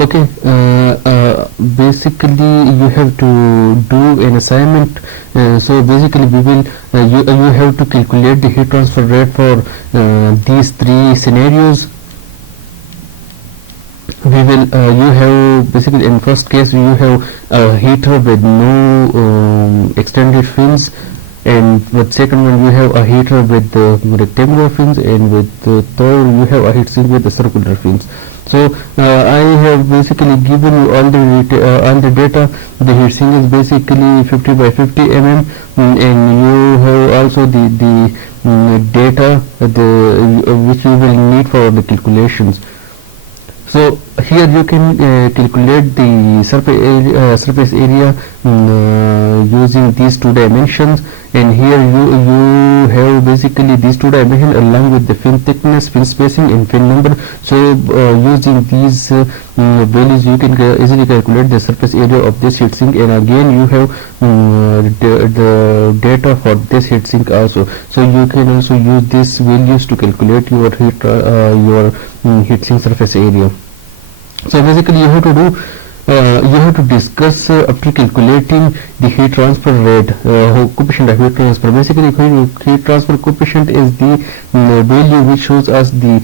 Okay, basically you have to do an assignment. So basically we will you have to calculate the heat transfer rate for these three scenarios. We will you have basically, in first case you have a heater with no extended fins, and with second one you have a heater with rectangular fins, and with the third you have a heat sink with the circular fins. So I have basically given you all the data. The heat sink is basically 50 by 50 mm, and you have also the data which you will need for the calculations. So here you can calculate the surface area using these two dimensions, and here you have basically these two dimensions along with the fin thickness, fin spacing, and fin number. So using these values you can easily calculate the surface area of this heatsink, and again you have the data for this heatsink also. So you can also use these values to calculate your heatsink surface area. So basically you have to do you have to discuss after calculating the heat transfer rate, coefficient of heat transfer. Basically heat transfer coefficient is the value which shows us the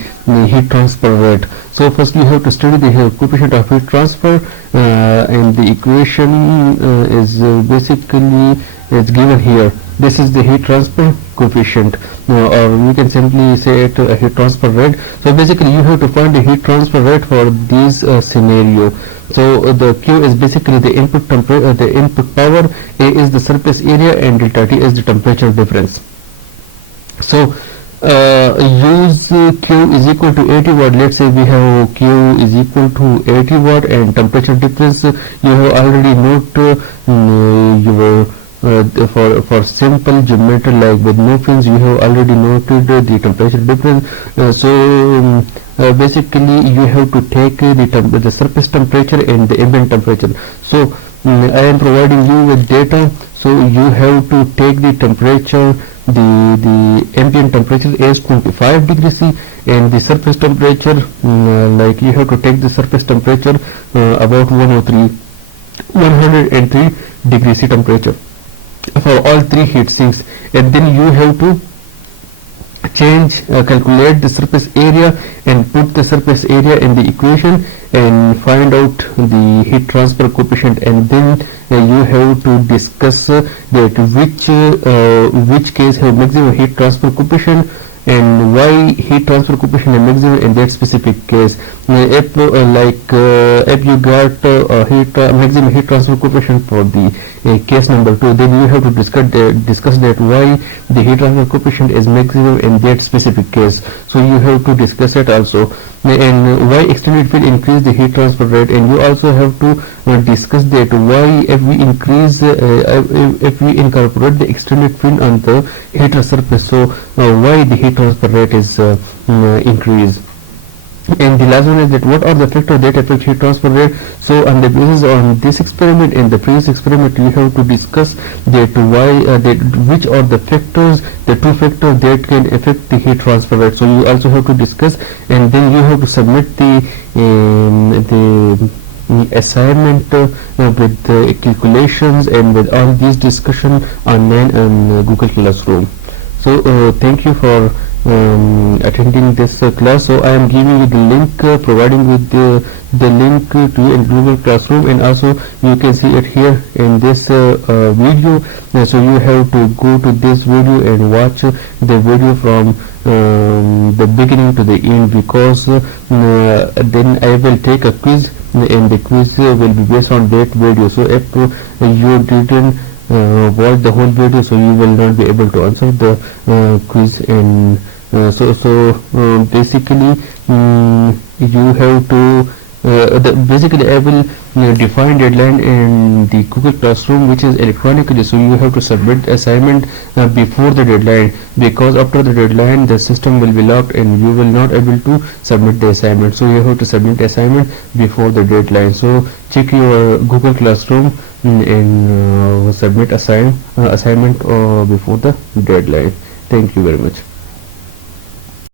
heat transfer rate. So first you have to study the coefficient of heat transfer, and the equation is basically is given here. This is the heat transfer coefficient, or we can simply say it a heat transfer rate. So basically you have to find the heat transfer rate for this scenario. So the Q is basically the input power, A is the surface area, and delta T is the temperature difference. So use Q is equal to 80 watt. Let's say we have Q is equal to 80 watt, and temperature difference you have already noted your for simple geometry like with no fins, you have already noted the temperature difference. Basically you have to take the surface temperature and the ambient temperature. So I am providing you with data, so you have to take the temperature, the ambient temperature is 25 degrees C, and the surface temperature like you have to take the surface temperature about 103 degrees C temperature for all three heat sinks, and then you have to calculate the surface area and put the surface area in the equation and find out the heat transfer coefficient, and then you have to discuss that which case have maximum heat transfer coefficient and why heat transfer coefficient is maximum in that specific case. If you got maximum heat transfer coefficient for the case number 2, then you have to discuss that why the heat transfer coefficient is maximum in that specific case. So you have to discuss it also, and why extended fin increase the heat transfer rate, and you also have to discuss that why if we increase if we incorporate the extended fin on the heater surface, so why the heat transfer rate is increased. And the last one is that what are the factors that affect heat transfer rate. So on the basis on this experiment and the previous experiment, you have to discuss that which are the factors, the two factors that can affect the heat transfer rate. So you also have to discuss, and then you have to submit the assignment with the calculations and with all these discussion online on Google Classroom. So thank you for attending this class. So I am giving you the link, providing with the link to you in Google Classroom, and also you can see it here in this video. So you have to go to this video and watch the video from the beginning to the end, because then I will take a quiz, and the quiz will be based on that video. So if you didn't watch the whole video, so you will not be able to answer the quiz. And basically you have to basically I will define deadline in the Google Classroom, which is electronically. So you have to submit assignment before the deadline, because after the deadline the system will be locked and you will not able to submit the assignment. So you have to submit the assignment before the deadline. So check your Google Classroom and submit assignment before the deadline. Thank you very much.